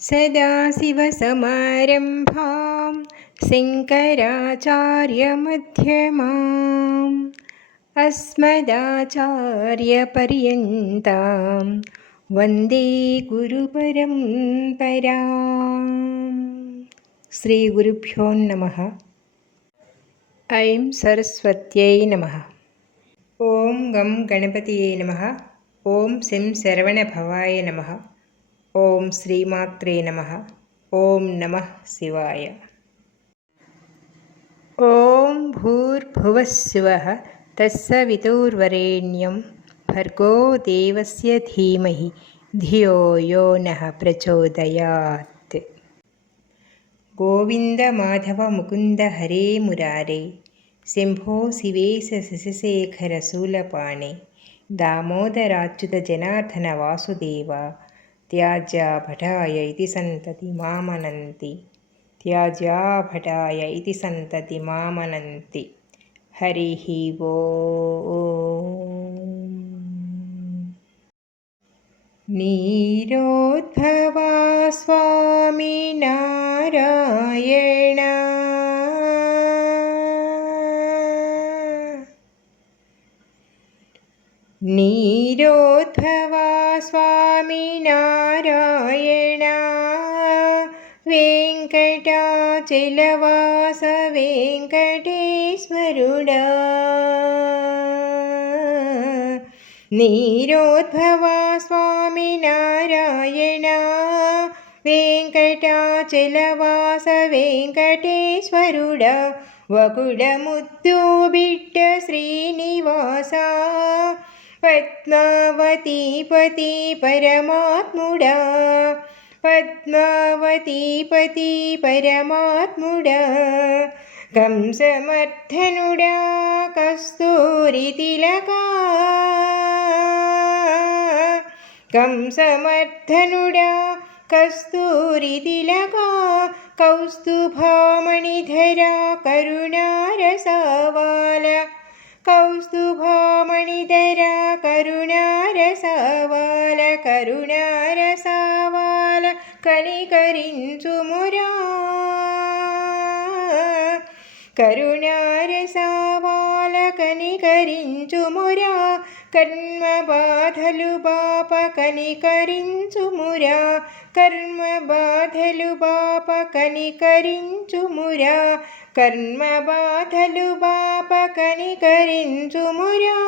सदाशिवसमारम्भां शङ्कराचार्यमध्यमाम् अस्मदाचार्यपर्यन्तां वन्दे गुरुपरम्पराम्। श्रीगुरुभ्यो नमः। ऐं सरस्वत्यै नमः। ॐ गं गणपतये नमः। ॐ सिं शरवणभवाय नमः। ఓం శ్రీమాత్రే నమః. ఓం నమః శివాయ. ఓం భూర్భువస్సువః తత్సవితుర్వరేణ్యం భర్గో దేవస్య ధీమహి ధియో యో నః ప్రచోదయాత్. గోవింద మాధవ ముకుంద హరే మురారే శంభో శివేశ శశిశేఖర శూలపాణే దామోదరాచ్యుత జనార్దన వాసుదేవ త్యాజ్యా భటాయ ఇతి సంతతి మామనంతి. త్యాజ్యా భటాయ ఇతి సంతతి మామనంతి. హరి ఓం. నీరోద్భవా స్వామి నారాయణ నీరోద్భవా స్వామి నారాయణ వెంకటాచలవాస వెంకటేశ్వరుడా. నీరోద్భవా స్వామి నారాయణ వెంకటాచలవాస వెంకటేశ్వరుడా. వకుడముద్దు బిడ్డ శ్రీనివాస పద్మావతీపతి పరమాత్ముడా. పద్మావతీపతి పరమాత్ముడా. కంసమర్ధనుడా కస్తూరి తిలకా. కంసమర్ధనుడా కస్తూరి తిలకా. కౌస్తుభామణిధరా కరుణారసవాల. కౌస్తుభామణిధరా కరుణారసవాల. కరుణారసవాల కనికరించుమురా. కరుణారసవాల కనికరించుమురా. కర్మ బాధలు బాప కనికరించుమురా. కర్మ బాధలు బాప కనికరించుమురా. కర్మ బాధలు బాప కనికరించుమురా.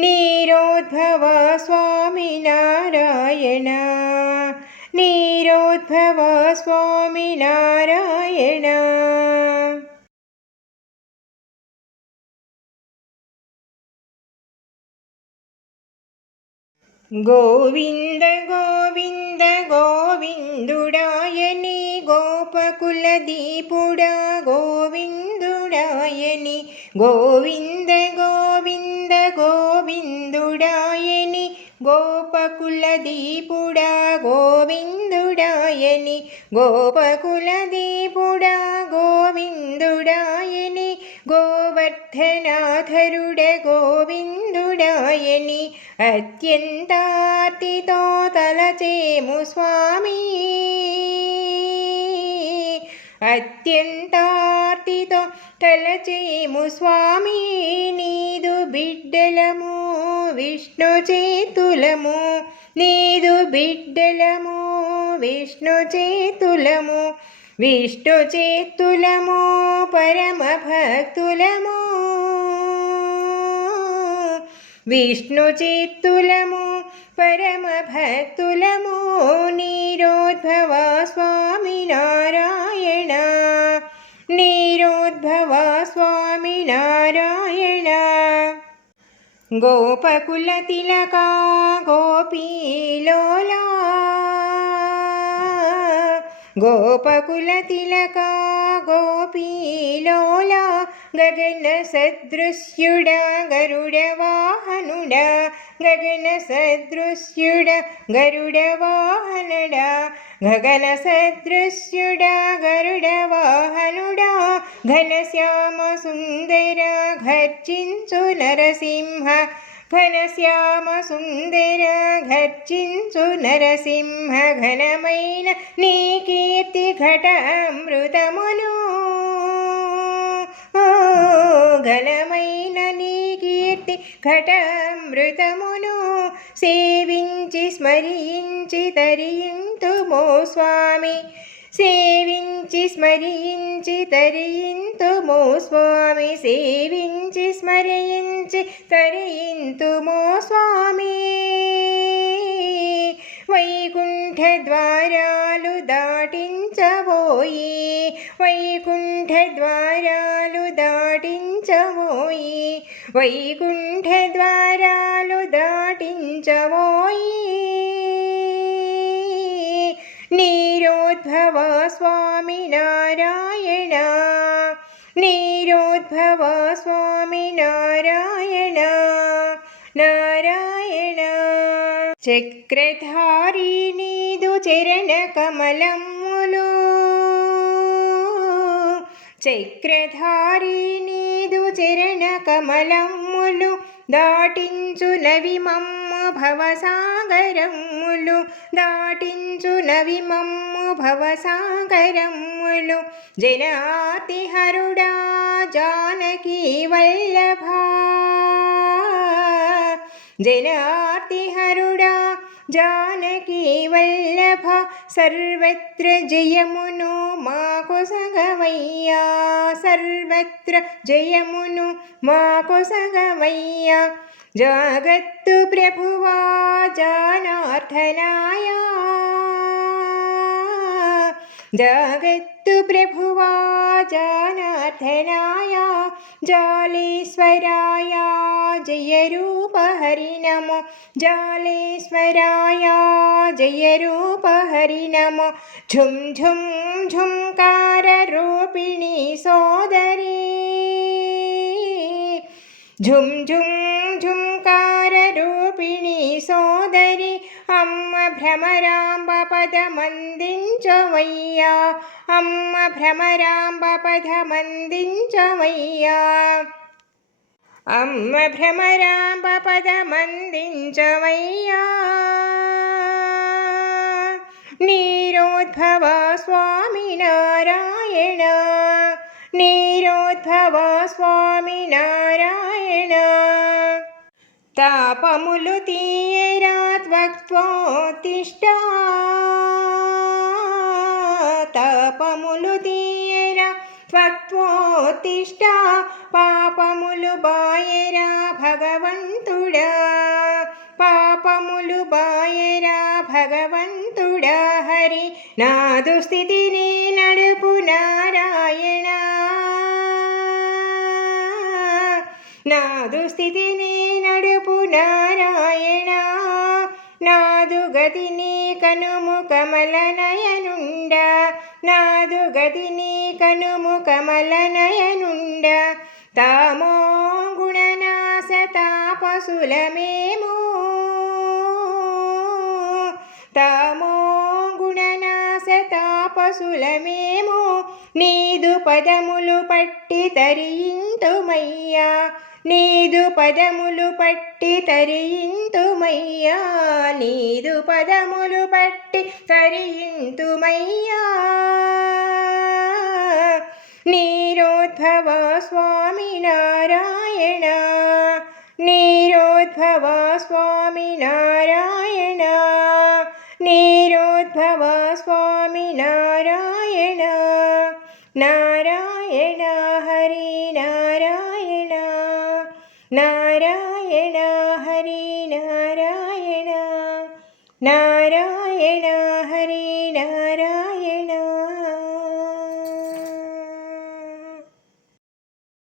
నీరోద్భవా స్వామి నారాయణ. నీరోద్భవా స్వామి నారాయణ. గోవింద గోవింద గోవిందుడాయని గోపకుల దీపుడా గోవిందుడాయని. గోవింద గోవింద గోవిందుడాయని గోపకుల దీపుడా గోవిందుడాయని. గోపకుల దీపుడా గోవిందుడాయని. గోవర్ధనాధరుడ గోవిందుడాయని. అత్యంతార్తితో తలచేము స్వామి. అత్యంతార్తితో తలచేము స్వామి. నీదు బిడ్డలము విష్ణు చేతులము. నీదు బిడ్డలము విష్ణు చేతులము. విష్ణు చేతులము పరమ భక్తులము. విష్ణు చేతులము పరమ భక్తులము. నీరోద్భవా స్వామి నారాయణ. నీరోద్భవా స్వామి నారాయణ. గోపకుల తిలకా గోపీలోలా. గోపకుల తిలకా గోపీలోలా. గగన సదృశ్యుడా గరుడ వాహనుడా. గగన సదృశ్యుడా గరుడ వాహనుడా. గగన సదృశ్యుడా గరుడ వాహనుడా. ఘనశ్యామ సుందర ఘర్జించు నరసింహ ఘనశ్యామ సుందర ఘర్జించు నరసింహ ఘనమైన నీ కీర్తి ఘట అమృతమును ఘనమైన నీ కీర్తి ఘటామృతమును సేవించి స్మరించి తరింతుమో స్వామి సేవించి స్మరించి తరింతుమో స్వామి సేవించి స్మరించి తరింతుమో స్వామి వైకుంఠ ద్వారాలు దాటించబోయి వైకుంఠ ద్వారాలు దాటించబోయి వైకుంఠ ద్వారాలు దాటించబోయి నీరోద్భవ స్వామి నారాయణ నీరోద్భవ స్వామి నారాయణ నారాయణ చక్రధారి నీదు చరణ కమలములు చక్రధారి నీదు చరణ కమలములు దాటించునవి మమ్ము భవసాగరములు దాటించునవి మమ్ము భవసాగరములు జనాతిహరుడా జానకీ వల్లభా జనాతిహరుడా జానకీ వల్లభ సర్వత్ర జయమును మాకు సగవయ్యా సర్వత్ర జయమును మాకు సగవయ్యా జగత్తు ప్రభువా జనార్దనాయ జగత్తు ప్రభువా జనార్దనాయ జాలేశ్వరాయ జయ రూప హరి నమో జాలేశ్వరాయ జయ రూప హరి నమో ఝుం ఝుం ఝుంకార రూపిణి సోదరి ఝుం ఝుం ఝుంకార రూపిణి సోదరి అమ్మ భ్రమరాంబ పదమందించవయ్యా అమ్మ భ్రమరాంబ పదమందించవయ్యా అమ్మ భ్రమరాంబ పదమందించవయ్యా నీరోద్భవ స్వామి నారాయణ నీరోద్భవ స్వామి నారాయణ తాపములు తీయరా త్వక్త్వోత్తిష్ట తాపములు తీయరా త్వక్త్వోత్తిష్ట పాపములు బాయరా భగవంతుడా పాపములు బాయరా భగవంతుడా హరి నాదు స్థితిని నడుపు నారాయణ నాదు స్థితిని నడుపు నారాయణ నాదు గతిని కనుము కమల నయనుండ నాదు గతిని కనుము కమల నయనుండ తామో గుణనాశ తాపసులమేమో తామో గుణనాశ తాపసులమేమో నీదు పదములు పట్టి తరింతుమయ్యా నీదు పదములు పట్టి తరింతుమయ్యా నీదు పదములు పట్టి తరింతుమయ్యా నీరోద్భవ స్వామి నారాయణ నీరోద్భవ స్వామి నారాయణ నీరోద్భవ స్వామి నారాయణ నారాయణ హరి నారాయణ నారాయణ హరి నారాయణ నారాయణ